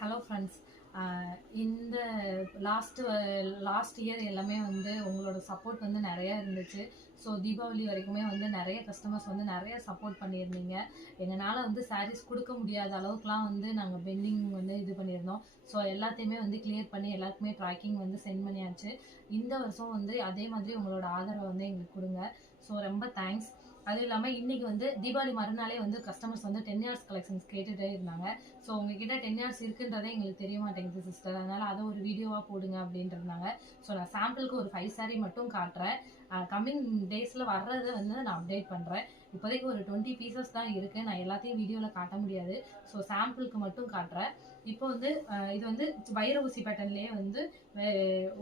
Hello friends. இந்த last year எல்லாமே வந்து உங்களோட சப்போர்ட் வந்து நிறையா இருந்துச்சு. ஸோ தீபாவளி வரைக்குமே வந்து நிறைய கஸ்டமர்ஸ் வந்து நிறைய சப்போர்ட் பண்ணியிருந்தீங்க. எங்களால் வந்து சாரீஸ் கொடுக்க முடியாத அளவுக்குலாம் வந்து நாங்கள் பெண்டிங் வந்து இது பண்ணியிருந்தோம். ஸோ எல்லாத்தையுமே வந்து கிளியர் பண்ணி எல்லாருக்குமே ட்ராக்கிங் வந்து சென்ட் பண்ணியாச்சு. இந்த வருஷம் வந்து அதே மாதிரி உங்களோட ஆதரவை வந்து எங்களுக்கு கொடுங்க. ஸோ ரொம்ப தேங்க்ஸ். அதுவும் இல்லாமல் இன்னைக்கு வந்து தீபாவளி மறுநாளே வந்து கஸ்டமர்ஸ் வந்து 10 இயர்ஸ் கலெக்ஷன்ஸ் கேட்டுகிட்டே இருந்தாங்க. ஸோ உங்ககிட்ட 10 இயர்ஸ் இருக்குன்றதே எங்களுக்கு தெரிய மாட்டேங்குது சிஸ்டர், அதனால் அதை ஒரு வீடியோவாக போடுங்க அப்படின்ட்டுருந்தாங்க. ஸோ நான் சாம்பிளுக்கு ஒரு 5 saree மட்டும் காட்டுறேன். கம்மிங் டேஸில் வர்றதை வந்து நான் அப்டேட் பண்ணுறேன். இப்போதைக்கு ஒரு 20 பீசஸ் தான் இருக்குது. நான் எல்லாத்தையும் வீடியோவில் காட்ட முடியாது. ஸோ சாம்பிளுக்கு மட்டும் காட்டுறேன். இப்போ வந்து இது வந்து வைர ஊசி பேட்டர்ன்லேயே வந்து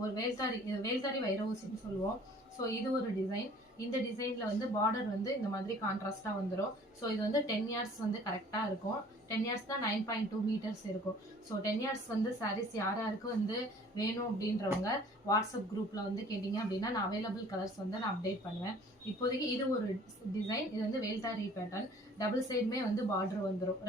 ஒரு வேல்தாரி வைர ஊசின்னு சொல்லுவோம். ஸோ இது ஒரு டிசைன். இந்த டிசைனில் வந்து பார்டர் வந்து இந்த மாதிரி கான்ட்ராஸ்டாக வந்துடும். ஸோ இது வந்து 10 இயர்ஸ் வந்து கரெக்டாக இருக்கும். 10 இயர்ஸ் தான் 9.2 மீட்டர்ஸ் இருக்கும். ஸோ 10 இயர்ஸ் வந்து சாரீஸ் யாருக்கு வந்து வேணும் அப்படின்றவங்க வாட்ஸ்அப் குரூப்பில் வந்து கேட்டிங்க அப்படின்னா நான் அவைலபிள் கலர்ஸ் வந்து நான் அப்டேட் பண்ணுவேன். இப்போதைக்கு இது ஒரு டிசைன். இது வந்து வேல்தாரி பேட்டர்ன். டபுள் சைடுமே வந்து பார்டர் வந்துடும்.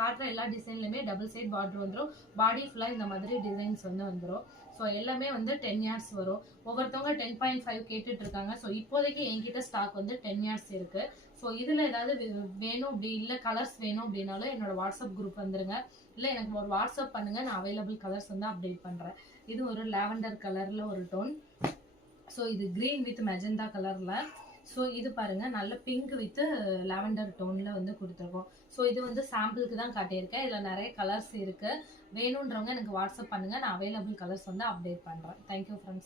காட்டுற எல்லா டிசைன்லையுமே டபுள் சைட் பார்டர் வந்துடும். பாடி ஃபுல்லாக இந்த மாதிரி டிசைன்ஸ் வந்து வந்துடும். ஸோ எல்லாமே வந்து 10 இயர்ஸ் வரும். ஒவ்வொருத்தவங்க 10.5 கேட்டுட்டு இருக்காங்க. ஸோ இப்போதைக்கு என்கிட்ட ஸ்டாக் வந்து 10 இயர்ஸ் இருக்கு. ஸோ இதில் ஏதாவது வேணும் அப்படி இல்லை கலர்ஸ் வேணும் அப்படின்னாலும் என்னோட வாட்ஸ்அப் குரூப் வந்துருங்க. இல்லை எனக்கு ஒரு வாட்ஸ்அப் பண்ணுங்க, நான் அவைலபிள் கலர்ஸ் வந்து அப்டேட் பண்ணுறேன். இது ஒரு லாவெண்டர் கலரில் ஒரு டோன். ஸோ இது கிரீன் வித் மெஜந்தா கலரில். ஸோ இது பாருங்க, நல்ல பிங்க் வித் லாவெண்டர் டோனில் வந்து கொடுத்துருக்கோம். ஸோ இது வந்து சாம்பிளுக்கு தான் காட்டியிருக்கேன். இதில் நிறைய கலர்ஸ் இருக்குது. வேணுன்றவங்க எனக்கு வாட்ஸ்அப் பண்ணுங்கள், நான் அவைலபிள் கலர்ஸ் வந்து அப்டேட் பண்ணுறேன். Thank you friends.